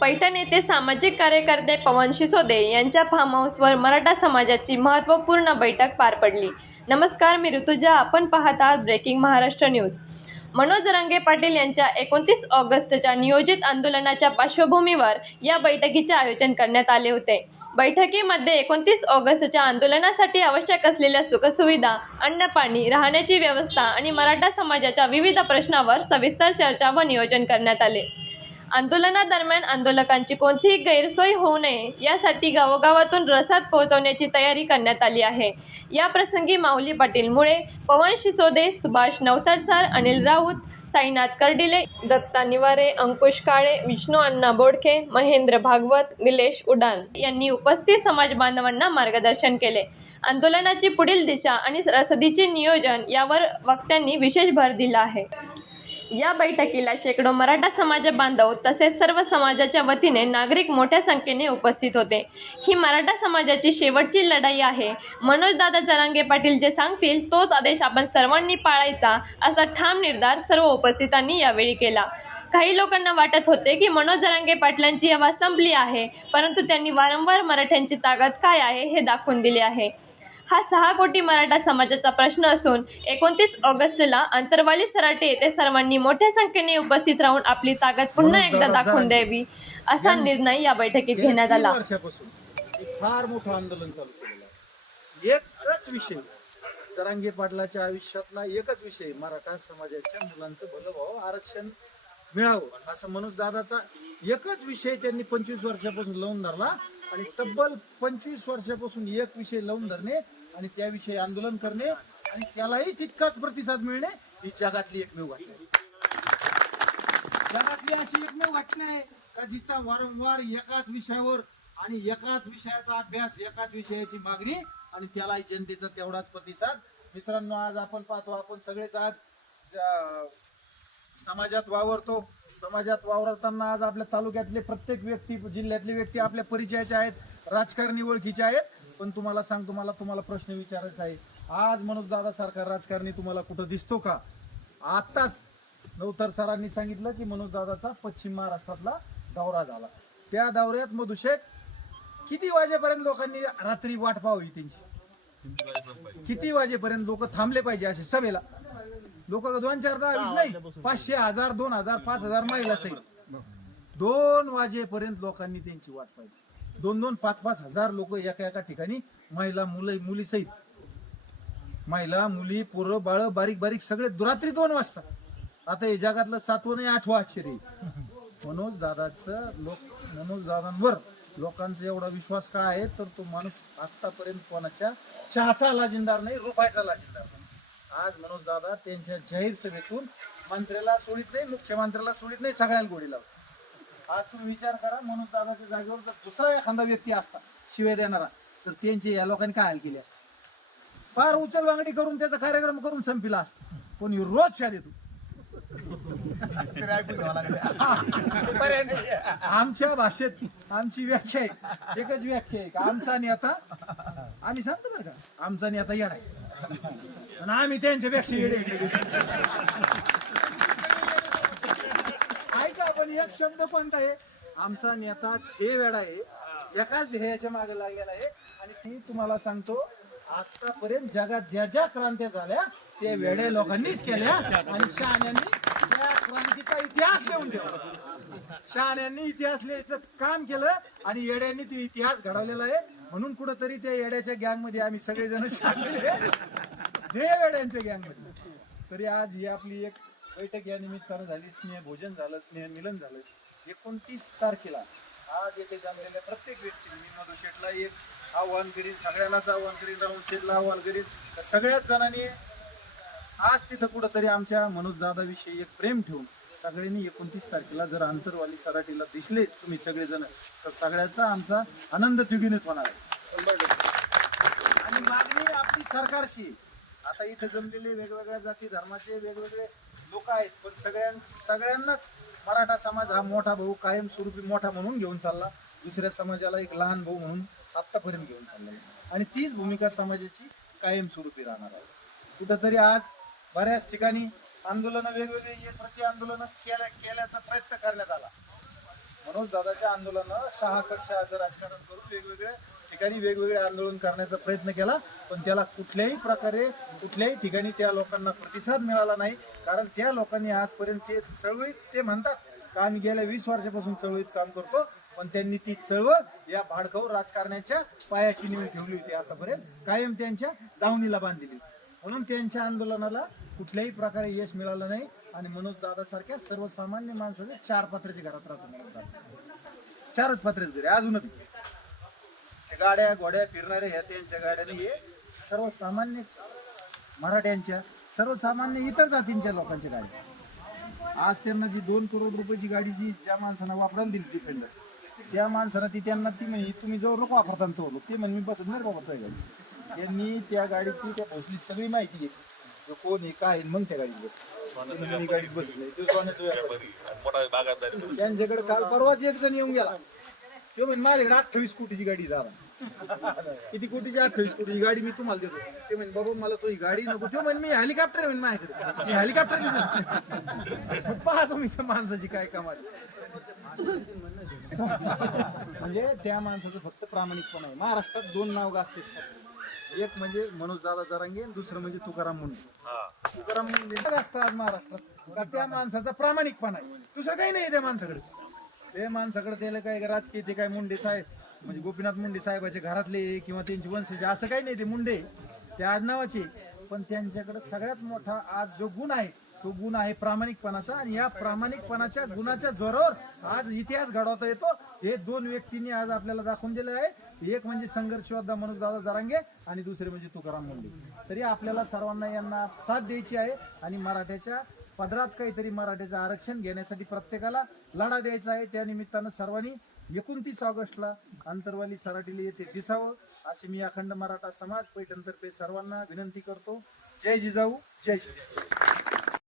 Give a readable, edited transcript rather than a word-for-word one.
पैठण येथे सामाजिक कार्यकर्ते पवन शिसोदे यांच्या फार्म हाऊसवर मराठा समाजाची महत्त्वपूर्ण बैठक पार पडली. नमस्कार, मी ऋतुजा. आपण पाहत आहात ब्रेकिंग महाराष्ट्र न्यूज. मनोज जरांगे पाटील यांच्या 29 ऑगस्टच्या नियोजित आंदोलनाच्या पार्श्वभूमीवर या बैठकीचे आयोजन करण्यात आले होते. बैठकीमध्ये 29 ऑगस्टच्या आंदोलनासाठी आवश्यक असलेल्या सुखसुविधा, अन्न पाणी, राहण्याची व्यवस्था आणि मराठा समाजाच्या विविध प्रश्नांवर सविस्तर चर्चा व नियोजन करण्यात आले. आंदोलनादरम्यान आंदोलकांची कोणतीही गैरसोय होऊ नये यासाठी गावोगावातून रसाद पोहोचवण्याची तयारी करण्यात आली आहे. या प्रसंगी माऊली पाटील मुळे, पवन शिसोदे, सुभाष नवसरकर, अनिल राऊत, साईनाथ कर्डिले, दत्ता निवारे, अंकुश काळे, विष्णू अण्णा बोडखे, महेंद्र भागवत, निलेश उडान यांनी उपस्थित समाज बांधवांना मार्गदर्शन केले. आंदोलनाची पुढील दिशा आणि रसदीचे नियोजन यावर वक्त्यांनी विशेष भर दिला आहे. या बैठकीला शेकडो मराठा समाज बांधव तसेच सर्व समाजाच्या वतीने नागरिक मोठ्या संख्येने उपस्थित होते. ही मराठा समाजाची शेवटची लढाई आहे. मनोजदादा जरांगे पाटील जे सांगतील तोच आदेश आपण सर्वांनी पाळायचा, असा ठाम निर्धार सर्व उपस्थितांनी यावेळी केला. काही लोकांना वाटत होते की मनोज जरांगे पाटलांची हवा संपली आहे, परंतु त्यांनी वारंवार मराठ्यांची ताकद काय आहे हे दाखवून दिले आहे. हा 6 कोटी मराठा समाजाचा प्रश्न असून 29 ऑगस्टला अंतरवाली सराटी येथे सर्वांनी मोठ्या संख्येने उपस्थित राहून आपली ताकद पुन्हा एकदा दाखवून द्यावी, असा निर्णय या बैठकीत घेण्यात आला. फार मोठं आंदोलन चालू केलेलं. एकच विषय, जरांगे पाटलाच्या आयुष्यातला एकच विषय, मराठा समाजाच्या मुलांचं भलं व्हावं, आरक्षण मिळावं, असं मनोज दादाचा एकच विषय त्यांनी 25 वर्षापासून लावून धरला. आणि तब्बल 25 वर्षापासून एक विषय लावून धरणे आणि त्याविषयी आंदोलन करणे आणि त्यालाही तितकाच प्रतिसाद मिळणे ही जगातली एकमेव घटना आहे. जगातली अशी एकमेव घटना आहे का जिचा वारंवार एकाच विषयावर आणि एकाच विषयाचा अभ्यास, एकाच विषयाची मागणी आणि त्यालाही जनतेचा तेवढाच प्रतिसाद. मित्रांनो, आज आपण पाहतो, आपण सगळेच आज समाजात वावरतो. समाजात वावरताना आज आपल्या तालुक्यातले प्रत्येक व्यक्ती, जिल्ह्यातले व्यक्ती आपल्या परिचयाचे आहेत, राजकारणी ओळखीचे आहेत. पण तुम्हाला सांगतो, तुम्हाला प्रश्न विचारायचा आहे, आज मनोज दादा सारखा राजकारणी तुम्हाला कुठं दिसतो का? आताच नवतर सरांनी सांगितलं की मनोज दादाचा पश्चिम महाराष्ट्रातला दौरा झाला. त्या दौऱ्यात मधुशेठ किती वाजेपर्यंत लोकांनी रात्री वाट पाहावी त्यांची, किती वाजेपर्यंत लोक थांबले पाहिजे असे सभेला? लोक 2, 4, 10, 20 नाही, 500, 1000, 2000, 5000 महिला सहित 2 वाजेपर्यंत लोकांनी त्यांची वाट पाहिली. 2-2, 5-5 हजार लोक एका ठिकाणी, महिला, मुली सहित, महिला, मुली, पोरं, बाळ, बारीक बारीक सगळे रात्री 2 वाजता. आता हे जगातलं 7वं नाही 8वं आश्चर्य. मनोज दादांवर लोकांचा एवढा विश्वास का आहे, तर तो माणूस आतापर्यंत कोणाच्या चहाचा लाजिंदार नाही, रुपयाचा लाजिंदार नाही. आज मनोज दादा त्यांच्या जाहीर सभेतून मंत्र्याला सोडित नाही, मुख्यमंत्र्याला सोडित नाही, सगळ्याला गोडी लावतो. आज तुम्ही विचार करा, मनोज दादाच्या जागेवर जर दुसरा एखादा व्यक्ती असता शिवाय देणारा, तर त्यांची या लोकांनी काय हाल केली असते? फार उचलबांगडी करून त्याचा कार्यक्रम करून संपला असता. पण रोज शाळेत देतो. आमच्या भाषेत आमची व्याख्या आहे, एकच व्याख्या आहे, आमचा नेता, आम्ही सांगतो बरं का, आमचा नेता येडा आहे आणि आम्ही त्यांच्यापेक्षा येडे. ऐका, पण एक शब्द कोणता आहे? आमचा नेता हे वेडा आहे, एकाच ध्येयाच्या मागे लागलेला आहे. आणि ती तुम्हाला सांगतो, आतापर्यंत जगात ज्या ज्या क्रांत्या झाल्या त्या वेड्या लोकांनीच केल्या आणि शहाण्यांनी त्या क्रांतीचा इतिहास लिहून ठेवला. शहाण्यांनी इतिहास लिहायचं काम केलं आणि येड्यांनी तो इतिहास घडवलेला आहे. म्हणून कुठंतरी त्या येड्याच्या गँग मध्ये आम्ही सगळेजण शामिल आहे, वेड्यांच्या गँग मध्ये. तरी आज ही आपली एक बैठक या निमित्तानं झाली, स्नेह भोजन झालं, स्नेह मिलन झालं. 29 तारखेला आज येथे जमलेल्या प्रत्येक व्यक्तीने मी मधुशेठला एक आव्हान करीन, सगळ्यांनाच आव्हान करीन, राऊतशेठला आव्हान करीन, सगळ्याच जणांनी आज तिथं कुठंतरी आमच्या मनोज दादाविषयी एक प्रेम ठेवून सगळ्यांनी 29 तारखेला जर आंतरवाली सराटीला दिसले तुम्ही सगळेजण, तर सगळ्याचा आमचा आनंद द्विगुणित होणार आहे. आणि मागणी आपली सरकारशी, आता इथं जमलेले वेगवेगळ्या जाती धर्माचे वेगवेगळे लोक आहेत, पण सगळ्यांनाच मराठा समाज हा मोठा भाऊ कायमस्वरूपी मोठा म्हणून घेऊन चालला, दुसऱ्या समाजाला एक लहान भाऊ म्हणून आत्तापर्यंत घेऊन चालला, आणि तीच भूमिका समाजाची कायमस्वरूपी राहणार आहे. कुठंतरी आज बऱ्याच ठिकाणी आंदोलनं वेगवेगळे प्रति आंदोलन केल्याचा प्रयत्न करण्यात आला. मनोज दादाच्या आंदोलनाला शहाचं राजकारण करून वेगवेगळ्या ठिकाणी वेगवेगळे आंदोलन करण्याचा प्रयत्न केला, पण त्याला कुठल्याही प्रकारे कुठल्याही ठिकाणी त्या लोकांना प्रतिसाद मिळाला नाही. कारण त्या लोकांनी आजपर्यंत ते चळवळीत ते म्हणतात का आम्ही गेल्या 20 वर्षापासून चळवळीत काम करतो, पण त्यांनी ती चळवळ या भाडखाऊ राजकारणाच्या पायाशी नेऊन ठेवली होती. आतापर्यंत कायम त्यांच्या दावणीला बांधलेली, म्हणून त्यांच्या आंदोलनाला कुठल्याही प्रकारे यश मिळालं नाही. आणि मनोज दादा सारख्या सर्वसामान्य माणसाचे 4 पत्र्याच्या घरात राहतो. 4च पत्र्याचे घरी अजूनही गाड्या घोड्या फिरणाऱ्या ह्या त्यांच्या गाड्याने हे सर्वसामान्य मराठ्यांच्या सर्वसामान्य इतर जातींच्या लोकांच्या गाड्या. आज त्यांना जी 2 करोड रुपयाची गाडी जी ज्या माणसांना वापरायला दिली डिफेंडर, त्या माणसाला ती त्यांना ती म्हणे तुम्ही जवळ लोक वापरता तो ते म्हणे मी बसत नाही वापरतोय गाडी. त्यांनी त्या गाडीची त्या भोसली सगळी माहिती घेतली, जो कोण आहे काय मग त्या गाडीत गाडीत बसले. त्यांच्याकडे काल परवाच एक जण येऊन गेला, तो म्हणजे माझ्याकडे 28 कोटीची गाडी झाला. किती कोटीची? 28 कोटीची गाडी मी तुम्हाला देतो. ते म्हणजे बाबा मला तो ही गाडी नको. तो म्हणजे मी हेलिकॉप्टर आहे माझ्याकडे, मी हेलिकॉप्टर घेतो. पहा तुम्ही त्या माणसाची काय कमाल. म्हणजे त्या माणसाचं फक्त प्रामाणिकपणा आहे. महाराष्ट्रात 2 नाव गाजतात, एक म्हणजे मनोज दादा जरांगे, दुसरं म्हणजे तुकाराम मुंडे. तुकाराम मुंडे असतात महाराष्ट्रात का त्या माणसाचा प्रामाणिकपणा आहे, दुसरं काही नाही त्या माणसाकडे. ते माणसाकडे त्याला काय राजकीय ते काय मुंडे साहेब म्हणजे गोपीनाथ मुंडे साहेबाच्या घरातले किंवा त्यांची वंशज असं काही नाही. ते मुंडे ते आडनावाचे, पण त्यांच्याकडे सगळ्यात मोठा आज जो गुण आहे तो गुण आहे प्रामाणिकपणाचा. आणि या प्रामाणिकपणाच्या गुणाच्या जोरावर आज इतिहास घडवता येतो. हे 2 व्यक्तींनी आज आपल्याला दाखवून दिले आहे. एक म्हणजे संघर्ष योद्धा मनोज दादा जरांगे आणि दुसरे म्हणजे तुकाराम मुंडे. तरी आपल्याला सर्वांना यांना साथ द्यायची आहे आणि मराठ्याच्या पदरात काहीतरी मराठ्याचं आरक्षण घेण्यासाठी प्रत्येकाला लढा द्यायचा आहे. त्या निमित्तानं सर्वांनी 29 ऑगस्टला अंतरवाली सराटीला येथे दिसावं अशी मी अखंड मराठा समाज पैठणतर्फे सर्वांना विनंती करतो. जय जिजाऊ, जय शिवराय.